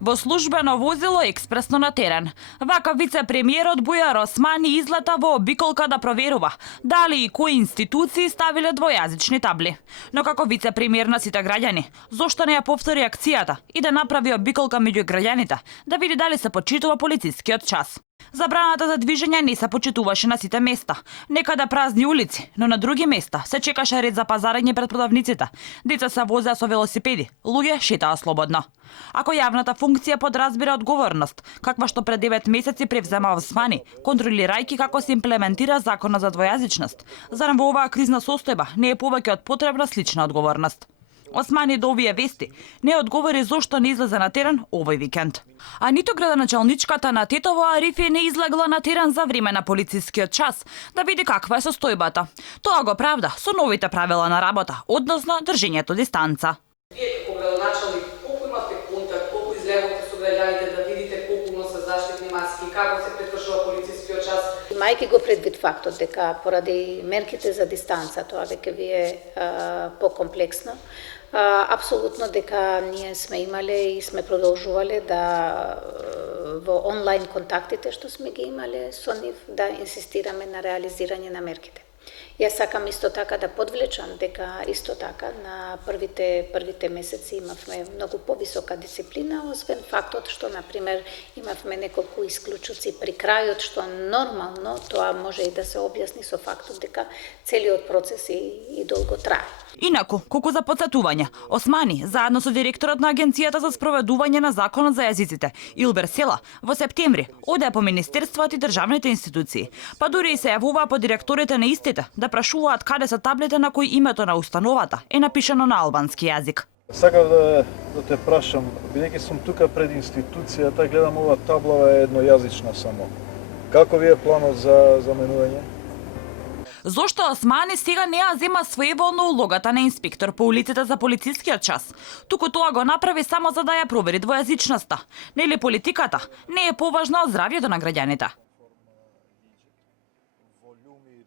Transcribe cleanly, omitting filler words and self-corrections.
Во службено возило експресно на терен. Вака вице-премиерот Бујар Османи излета во обиколка да проверува дали и кои институции ставиле двојазични табли. Но како вице-премиер на сите граѓани, зошто не ја повтори акцијата и да направи обиколка меѓу граѓаните, да види дали се почитува полицискиот час. Забраната за движење не се почитуваше на сите места. Некаде празни улици, но на други места се чекаше ред за пазарење пред продавниците. Деца се возеа со велосипеди, луѓе шетаа слободно. Ако јавната функција подразбира одговорност, каква што пред 9 месеци превзема Османи, контролирајќи како се имплементира законот за двојазичност, зарем во оваа кризна состојба не е повеќе од потребна слична одговорност? Османи до овие вести не одговори зошто не излезе на терен овој викенд. А ниту градоначалничката на Тетово Арифи не излегла на терен за време на полицискиот час да види каква е состојбата. Тоа го правда со новите правила на работа, односно држењето дистанца. Вие како градоначалник колку имате контакт, колку излегувате со граѓаните да видите колку носат заштитни маски, како се претвршува полицискиот час? Мајки го предвид фактот дека поради мерките за дистанца, тоа веќе ви е покомплексно, апсолутно дека ние сме имале и сме продолжувале да во онлайн контактите што сме ги имале со нив да инсистираме на реализирање на мерките. Јас сакам исто така да подвлечам дека исто така на првите месеци имавме многу повисока дисциплина, освен фактот што на пример имавме неколку исклучоци при крајот, што нормално тоа може и да се објасни со фактот дека целиот процес и долго трае. Инаку, колку за потсетување, Османи, заедно со директорот на Агенцијата за спроведување на законот за јазиците, Илбер Села, во септември оде по министерствата и државните институции, па дури и се јавуваа по директорите на истите да прашуваат каде се таблите на кои името на установата е напишано на албански јазик. Сакав да те прашам, бидејќи сум тука пред институцијата, гледам ова таблава е еднојазична само. Како ви е планот за заменување? Зошто Османи сега не ја зема своеволно улогата на инспектор по улиците за полицискиот час? Туку тоа го направи само за да ја провери двојазичноста. Нели политиката не е поважна од здравјето на граѓаните?